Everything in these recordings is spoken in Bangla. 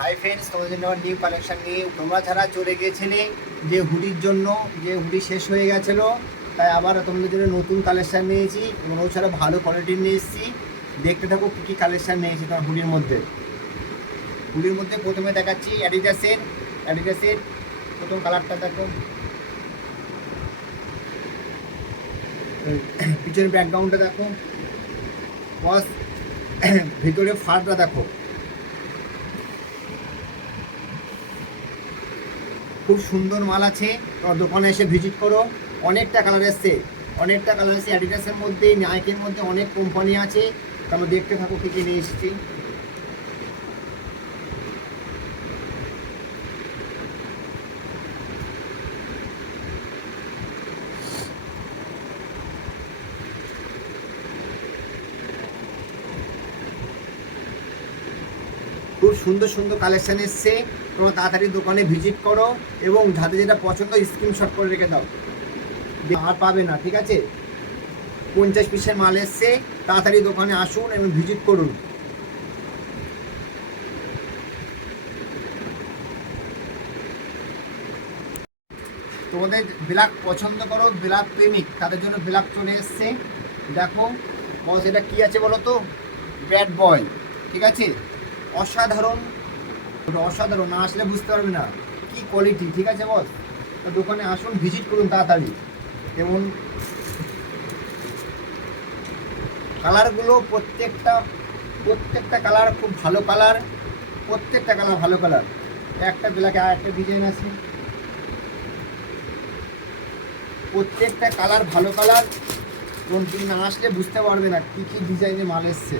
হাই ফ্রেন্ডস, তোমাদের জন্য আমার নিউ কালেকশন নিয়ে তোমরা ছাড়া চলে গিয়েছিলে যে হুডির জন্য, যে হুডি শেষ হয়ে গেছিলো, তাই আবার তোমাদের জন্য নতুন কালেকশান নিয়েছি এবং ওর ছাড়া ভালো কোয়ালিটির নিয়ে এসেছি। দেখতে থাকো কী কী কালেকশান নিয়েছি তোমার হুডির মধ্যে প্রথমে দেখাচ্ছি অ্যাডিডাসের প্রথম কালারটা দেখো, পিছনের ব্যাকগ্রাউন্ডটা দেখো বস, ভিতরে ফারটা দেখো, খুব সুন্দর মাল আছে। তোমার দোকানে এসে ভিজিট করো। অনেকটা কালার এসছে অ্যাডিডাসের মধ্যে, নাইকের মধ্যে অনেক কোম্পানি আছে। তোমরা দেখতে থাকো কী কী নিয়ে এসেছি। খুব সুন্দর সুন্দর কালেকশান এসছে। তোমরা তাড়াতাড়ি দোকানে ভিজিট করো এবং যাদের যেটা পছন্দ স্ক্রিনশট করে রেখে দাও, আর পাবে না। ঠিক আছে, 50 পিসের মাল এসছে, তাড়াতাড়ি দোকানে আসুন এবং ভিজিট করুন। তোমাদের ব্ল্যাক পছন্দ করো, ব্ল্যাক প্রেমিক, তাদের জন্য ব্ল্যাক চলে এসছে। দেখো বস, এটা কী আছে বলো তো? Bad boy. ঠিক আছে, অসাধারণ, অসাধারণ, না আসলে বুঝতে পারবে না কি কোয়ালিটি। ঠিক আছে বস, দোকানে আসুন, ভিজিট করুন তাড়াতাড়ি। যেমন কালারগুলো প্রত্যেকটা কালার খুব ভালো কালার, প্রত্যেকটা কালার ভালো কালার। একটা ব্ল্যাকে আর একটা ডিজাইন আছে, প্রত্যেকটা কালার ভালো কালার। এবং তুমি না আসলে বুঝতে পারবে না কী কী ডিজাইনের মাল এসছে।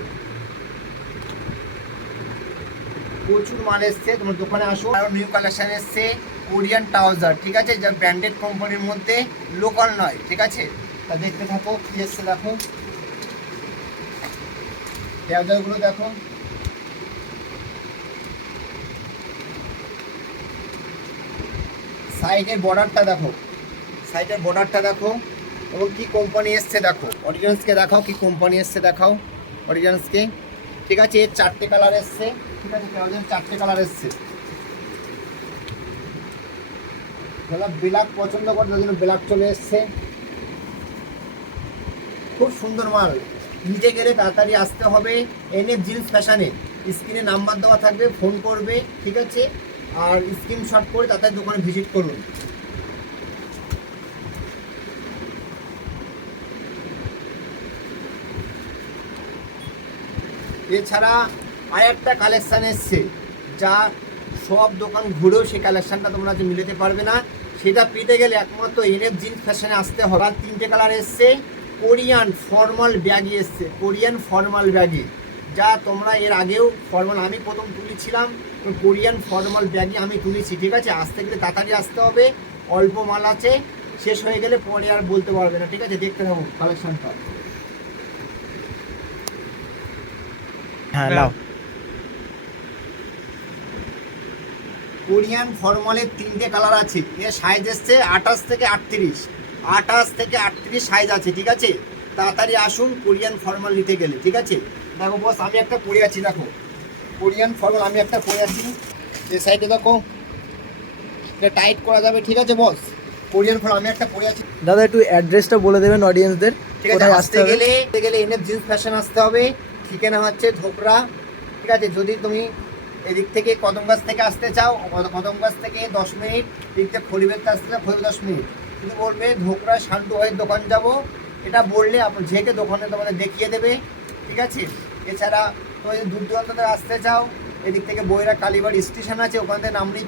প্রচুর মাল এসছে, তোমার দোকানে আসো। আরও নিউ কালেকশান এসছে কোরিয়ান ট্রাউজার। ঠিক আছে, যা ব্র্যান্ডেড কোম্পানির মধ্যে, লোকাল নয়। ঠিক আছে, তা দেখতে থাকো কী এসছে। দেখো ট্রাউজারগুলো দেখো, সাইডের বর্ডারটা দেখো, এবং কি কোম্পানি এসছে দেখো। অরিজিনালসকে দেখাও, কি কোম্পানি এসছে দেখাও অরিজিনালসকে। ঠিক আছে, এর 4টে কালার এসছে। ঠিক আছে, ট্রাউজার 4টে কালার এসছে। যারা ব্ল্যাক পছন্দ করে তাদের জন্য ব্ল্যাক চলে এসছে। খুব সুন্দর মাল। নিতে গেলে তাড়াতাড়ি আসতে হবে এনএফ জিন্স ফ্যাশনে। স্ক্রিনে নাম্বার দেওয়া থাকবে, ফোন করবে। ঠিক আছে, আর স্ক্রিনশট করে তাড়াতাড়ি দোকানে ভিজিট করুন। এছাড়া আর একটা কালেকশান এসছে, যা সব দোকান ঘুরেও সেই কালেকশানটা তোমরা যে মিলাতে পারবে না। সেটা পেতে গেলে একমাত্র এনএফ জিন্স ফ্যাশনে আসতে হবে। আর 3টে কালার এসছে। কোরিয়ান ফর্মাল ব্যাগি এসছে, কোরিয়ান ফর্মাল ব্যাগি, যা তোমরা এর আগেও ফর্মাল আমি প্রথম তুলেছিলাম, কোরিয়ান ফর্মাল ব্যাগি আমি তুলেছি। ঠিক আছে, আসতে গেলে তাড়াতাড়ি আসতে হবে, অল্প মাল আছে, শেষ হয়ে গেলে পরে আর বলতে পারবে না। ঠিক আছে, দেখতে থাকো কালেকশানটা। হ্যাঁ নাও, কোরিয়ান ফর্মালের 3টে কালার আছে। এর সাইজ এসছে 28 থেকে 38 সাইজ আছে। ঠিক আছে, তাড়াতাড়ি আসুন কোরিয়ান ফর্মাল নিতে গেলে। ঠিক আছে, দেখো বস, আমি একটা পরে আছি, দেখো কোরিয়ান ফর্মাল আমি একটা পরে আছি। এই সাইডে দেখো, এটা টাইট করা যাবে। ঠিক আছে বস, কোরিয়ান ফর্মাল আমি একটা পরে আছি। দাদা একটু অ্যাড্রেসটা বলে দেবেন অডিয়েন্সদের, ঠিক আছে, আসতে গেলে এনএফ জিন্স ফ্যাশন আসতে হবে। ঠিকানা হচ্ছে ধোকরা। ঠিক আছে, যদি তুমি এদিক থেকে কদমগাছ থেকে আসতে চাও, কদমগাছ থেকে 10 মিনিট, এদিক থেকে খড়িবেলতে আসতে চাও খড়িবেল 10 মিনিট। কিন্তু বলবে ধোকরা শান্টু ভাইয়ের দোকান যাব, এটা বললে আপনার ঝেঁকে দোকানে তোমাদের দেখিয়ে দেবে। ঠিক আছে, এছাড়া তুমি যদি দূর দূরান্ত থেকে আসতে চাও, এদিক থেকে বইরা কালীবাড়ি স্টেশন আছে, ওখান থেকে নামলেই